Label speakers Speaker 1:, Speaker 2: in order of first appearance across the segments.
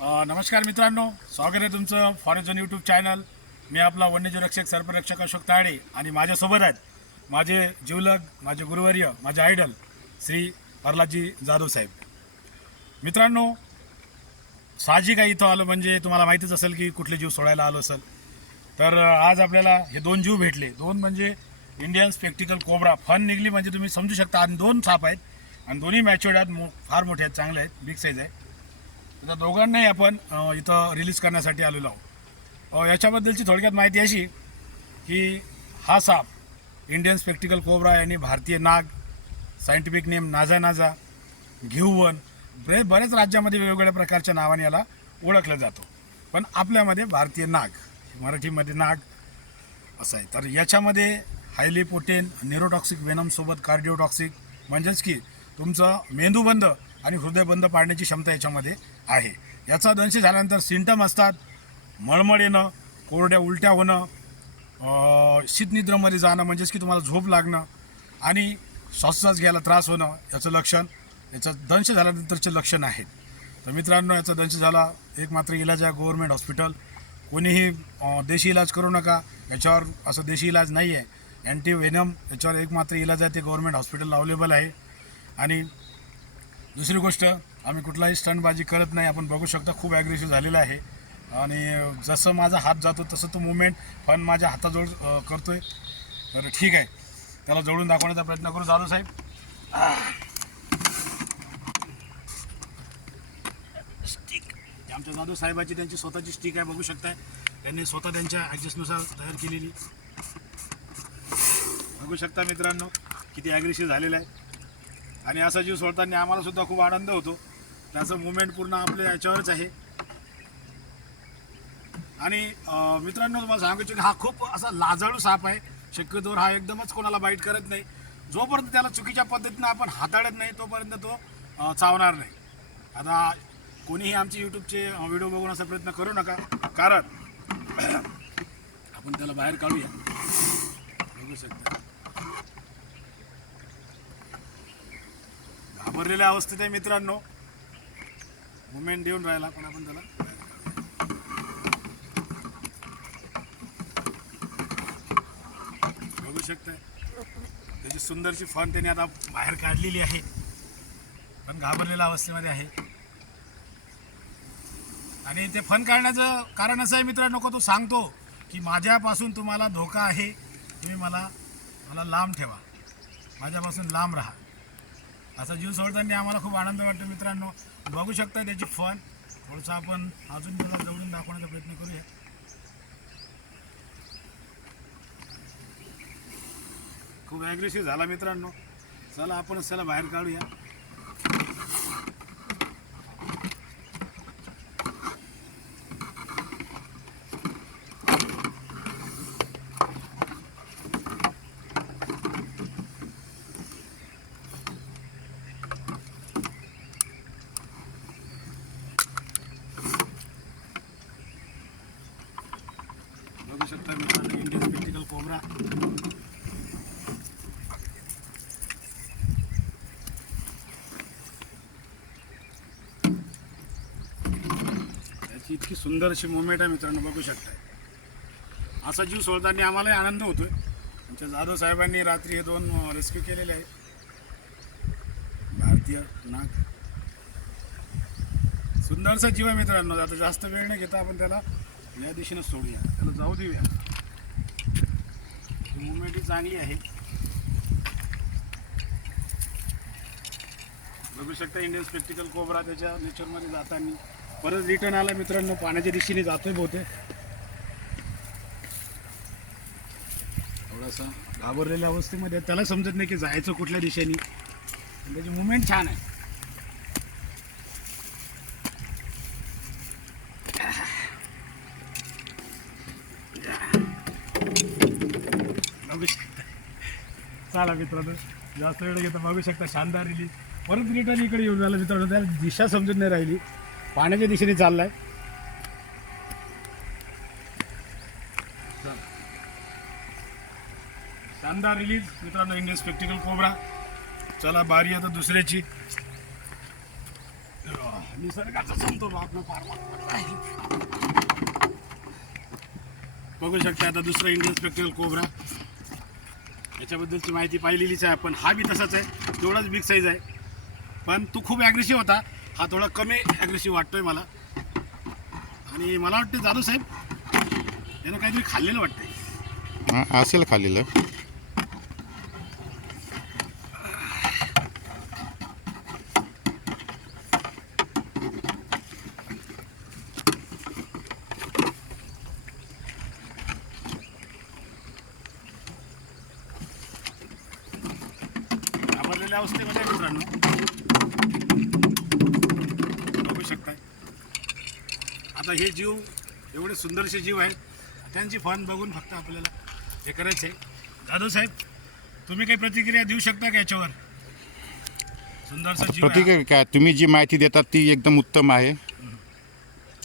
Speaker 1: नमस्कार मित्रांनो स्वागत आहे तुमचं फॉरेझन यूट्यूब चॅनल मी आपला वन्यजीव रक्षक सर्परक्षक अशोक ताडे आणि माझ्यासोबत आहेत माझे जीवलग माझे गुरुवर्य माझे आयडल श्री प्रल्हादजी जाधव साहेब. मित्रांनो साहजिक आहे इथं आलो म्हणजे तुम्हाला माहितीच असेल की कुठले जीव सोडायला आलो असेल. तर आज आपल्याला हे दोन जीव भेटले. दोन म्हणजे इंडियन स्पेक्टिकल कोबरा फन निघली म्हणजे तुम्ही समजू शकता. आणि दोन साप आहेत. आणि दोन्ही मॅच्युअर्ड आहेत मो- फार मोठे आहेत चांगले आहेत बिग साईज आहे. तर त्या दोघांनाही आपण इथं रिलीज करण्यासाठी आलेलो आहोत. याच्याबद्दलची थोडक्यात माहिती अशी की हा साप इंडियन स्पेक्टिकल कोबरा आणि भारतीय नाग सायंटिफिक नेम नाजा नाजा घेऊवन बरे बऱ्याच राज्यामध्ये वेगवेगळ्या प्रकारच्या नावाने याला ओळखलं जातो. पण आपल्यामध्ये भारतीय नाग मराठीमध्ये नाग असं आहे. तर याच्यामध्ये हायली पोटेन न्यूरोटॉक्सिक वेनमसोबत कार्डिओटॉक्सिक म्हणजेच की तुमचं मेंदूबंद आणि हृदयबंद पाडण्याची क्षमता याच्यामध्ये आहे. याचा दंश झाल्यानंतर सिमटम असतात. मळमळ येणं कोरड्या उलट्या होणं शीतनिद्रामध्ये जाणं म्हणजेच की तुम्हाला झोप लागणं आणि श्वासोच्छ्वास घ्यायला त्रास होणं याचं लक्षण याचं दंश झाल्यानंतरचे लक्षण आहेत. तर मित्रांनो याचा दंश झाला एक मात्र इलाज आहे गव्हर्मेंट हॉस्पिटल. कोणीही देशी इलाज करू नका. याच्यावर असं देशी इलाज नाही आहे अँटी याच्यावर एक मात्र इलाज आहे ते गव्हर्मेंट हॉस्पिटल अवेलेबल आहे. आणि दुसरी गोष्ट आम्ही कुठलाही स्टंटबाजी करत नाही. आपण बघू शकता खूप ॲग्रेसिव्ह झालेला आहे. आणि जसं माझा हात जातो तसं तो मुवमेंट पण माझ्या हाताजवळ करतो आहे तर ठीक आहे. त्याला जोडून दाखवण्याचा प्रयत्न करू. जाधव साहेब. स्टिक आमच्या जाधव साहेबाची त्यांची स्वतःची स्टिक आहे. बघू शकताय. त्यांनी स्वतः त्यांच्या ॲडजस्टनुसार तयार केलेली. बघू शकता मित्रांनो किती ॲग्रेसिव्ह झालेला आहे. आणि असा जीव सोडताना आम्हाला सुद्धा खूप आनंद होतो. त्याचं मुवमेंट पूर्ण आपल्या याच्यावरच आहे. आणि मित्रांनो तुम्हाला सांगू इच्छितो की हा खूप असा लाजाळू साप आहे. शक्यतोवर हा एकदमच कोणाला बाईट करत नाही. जोपर्यंत त्याला चुकीच्या पद्धतीनं आपण हाताळत नाही तोपर्यंत तो चावणार नाही. आता कोणीही आमचे यूट्यूबचे व्हिडिओ बघून असा प्रयत्न करू नका. कारण आपण त्याला बाहेर काढूया. बघू शकता. घाबरलेल्या अवस्थेत आहे मित्रांनो. मुवमेंट देऊन राहिला पण आपण त्याला बघू शकताय. त्याची सुंदरशी फन त्याने आता बाहेर काढलेली आहे. पण घाबरलेल्या अवस्थेमध्ये आहे. आणि ते फन काढण्याचं कारण असं आहे मित्रांनो नको तो सांगतो की माझ्यापासून तुम्हाला धोका आहे. तुम्ही मला मला लांब ठेवा. माझ्यापासून लांब राहा. असा जीव सोडताना आम्हाला खूप आनंद वाटतो मित्रांनो. बघू शकता त्याची फन. थोडंसं आपण अजून तुला जवळून दाखवण्याचा प्रयत्न करूया. खूप ॲग्रेसिव्ह झाला मित्रांनो. चला आपणच त्याला बाहेर काढूया बघू शकता मित्रांनो इंडियन स्पेक्टिकल कोबरा त्याची इतकी सुंदर अशी मुवमेंट आहे मित्रांनो बघू शकता असा जीव सोडताना आम्हालाही आनंद होतोय. आमच्या जाधव साहेबांनी रात्री हे दोन रेस्क्यू केलेले आहेत. भारतीय नाग. सुंदरसा जीव आहे मित्रांनो आता जास्त वेळ नाही घेता आपण त्याला. या दिशेनं सोडूया. त्याला जाऊ देऊया. मुवमेंट ही चांगली आहे. बघू शकता इंडियन स्पेक्टिकल कोबरा त्याच्या नेचरमध्ये जाताना. परत रिटर्न आला मित्रांनो पाण्याच्या दिशेने जातोय बहुतेक. थोडासा घाबरलेल्या अवस्थेमध्ये त्याला समजत नाही की जायचं कुठल्या दिशेने. पण त्याची मुवमेंट छान आहे. बघू चला मित्रांनो जास्त वेळ घेता बघू शकता. शानदार रिलीज परत रिटर्न इकडे येऊन झालं मित्रांनो त्याला दिशा समजून नाही राहिली. पाण्याच्या दिशेने चाललाय. शानदार रिलीज मित्रांनो इंडियन स्पेक्टिकल कोबरा चला बारी आता दुसऱ्याची. निसर्गाचा संतो आपलं फार बघू शकता आता दुसरा इंडियन स्पेक्टिकल कोबरा याच्याबद्दलची माहिती पाहिलेलीच आहे पण हा बी तसाच आहे. तेवढाच बिग साईज आहे. पण तो खूप ॲग्रेसिव्ह होता. हा थोडा कमी ॲग्रेसिव्ह वाटतोय मला. आणि मला वाटतं जाधव साहेब यानं काहीतरी खाल्लेलं वाटतंय.
Speaker 2: हां असेल खाल्लेलं.
Speaker 1: अवस्थेमध्ये मित्रांनो बघू शकताय आता हे जीव एवढे सुंदरसे जीव आहेत. त्यांची फन बघून फक्त आपल्याला हे करायचं आहे जाधव साहेब तुम्ही काही प्रतिक्रिया देऊ शकता का याच्यावर? सुंदरसा जीव आहे.
Speaker 2: प्रतिक्रिया काय? तुम्ही जी माहिती देतात ती एकदम उत्तम आहे.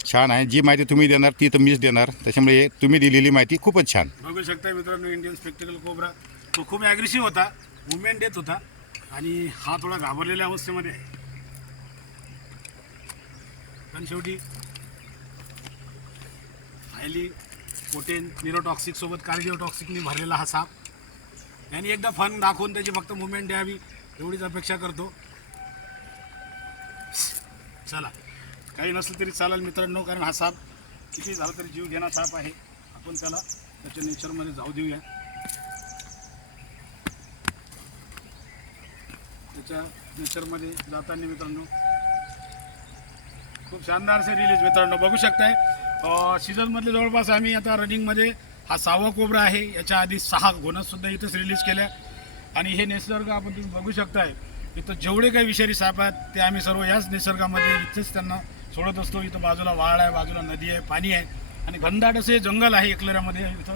Speaker 2: छान आहे. जी माहिती तुम्ही देणार ती तर मीच देणार. त्याच्यामुळे तुम्ही दिलेली माहिती खूपच छान.
Speaker 1: हा. बघू शकता मित्रांनो इंडियन स्पेक्टिकल कोबरा तो खूप ॲग्रेसिव्ह होता मुवमेंट देत होता आणि हा थोडा घाबरलेल्या अवस्थेमध्ये आहे. पण शेवटी हायली पोटेन निरोटॉक्सिकसोबत कार्डिओटॉक्सिकनी भरलेला हा साप. त्यांनी एकदा फन दाखवून त्याची फक्त मुवमेंट द्यावी एवढीच अपेक्षा करतो. चला. काही नसलं तरी चालेल मित्रांनो कारण हा साप किती झाला तरी जीव घेणा साप आहे. आपण त्याला त्याच्या नेचरमध्ये जाऊ देऊया. त्याच्या नेचरमध्ये जाताना मित्रांनो खूप शानदार असे रिलीज मित्रांनो. बघू शकताय. सीझनमधले जवळपास आम्ही आता रनिंगमध्ये हा सहावा कोबरा आहे. याच्या आधी सहा घोणसुद्धा इथंच रिलीज केल्या. आणि हे निसर्ग आपण तुम्ही बघू शकताय. इथं जेवढे काही विषारी साप आहेत ते आम्ही सर्व याच निसर्गामध्ये इथेच त्यांना सोडत असतो. इथं बाजूला वाळ आहे बाजूला नदी आहे पाणी आहे. आणि घनदाट असे जंगल आहे एकलऱ्यामध्ये इथं.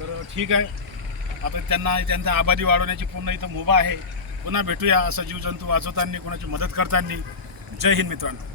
Speaker 1: तर ठीक आहे. आता त्यांना त्यांचा आबादी वाढवण्याची पूर्ण इथं मुभा आहे. पुन्हा भेटूया असं जीवजंतू वाचवताना कोणाची मदत करताना. जय हिंद मित्रांनो.